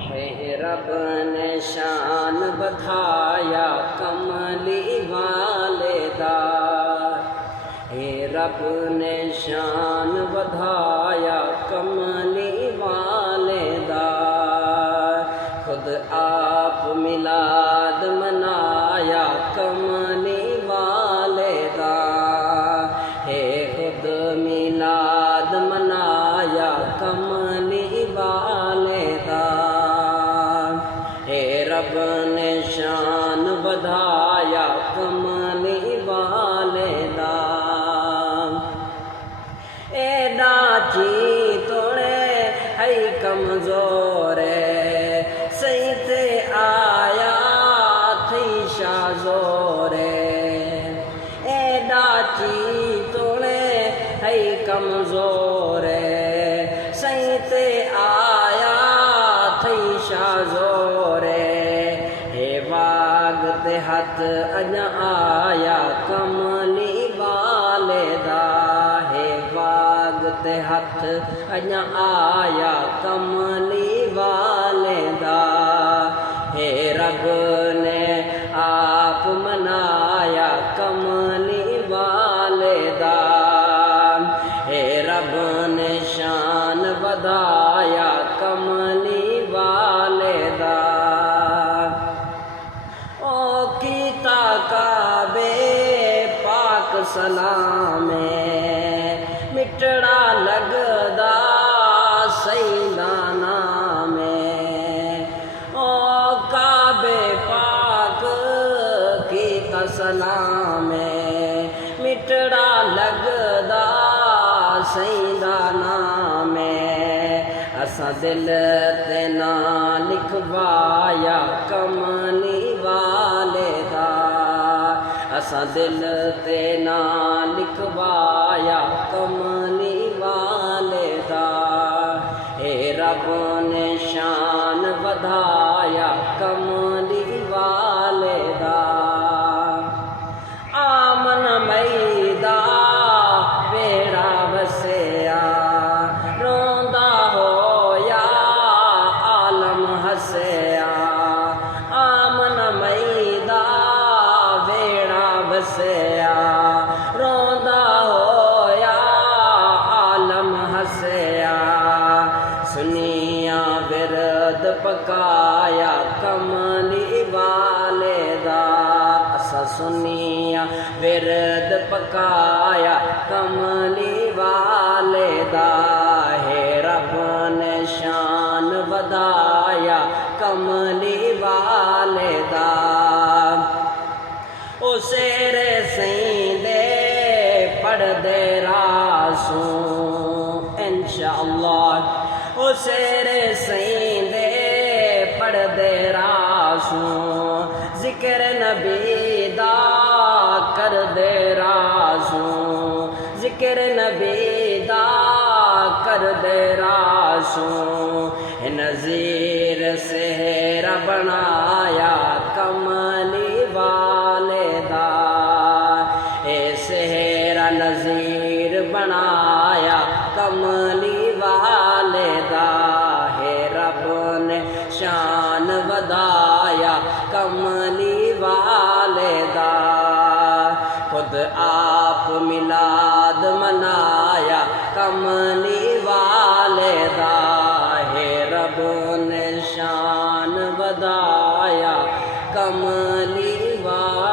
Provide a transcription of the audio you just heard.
है रब ने शान बधाया कमली वाले दा। है रब ने शान बधाया कमली वाले दा। खुद आप मिलाद मनाया कमली वाले दा। है खुद मिलाद मनाया कमली वाले दा। रब ने शान बधाया कमली वाले दा। एडा ची तोड़े है कमजोर सही ते आया थी शाजोर। एडा ची तोड़े है कमजोर सही ते आया थी शाजोर। हथ अञा आया कमली वाले दा। है वाग ते हथ अञा आया कमली वाले दा। है रब ने आप मनाया कमली वाले दा। है रब ने शान बधाया कमली वाले दा। पाक सलामे मिटड़ा लगदा सैदाना में। ओ काबे पाक की सलामे मिटड़ा लगदा सैदाना में। असा दिल ते ना लिखवाया कमली वाले दा। असा दिल ते ना लिखवाया कमली वाले दा। हे रब ने शान बधाया कमली वाले दा। आमन मैदा बेड़ा वसया रोंदा होया आलम हसया। आमन मैदा बसया रोंदा होया आलम हसया। सुनिया बिरद पकाया कमली वाले दा। असा सुनिया बिरद पकाया कमली वाले दा। है रब ने शान बधाया कमली वाले दा। ओ शेरे सईदे पढ़ दे रासू इंशाअल्लाह। ओ शेरे सईदे पढ़ दे रासू जिक्र नबी दा कर दे रासू। जिक्र नबी दा कर दे रासू। नज़ीर सेहरा बनाया कमली वाले दा। सेहरा नज़ीर बनाया कमली वाले दा। है रब ने शान बधाया कमली वाले दा। खुद आप मिलाद मनाया कमली वाले दा। है रब ने शान बधाया कमली वाले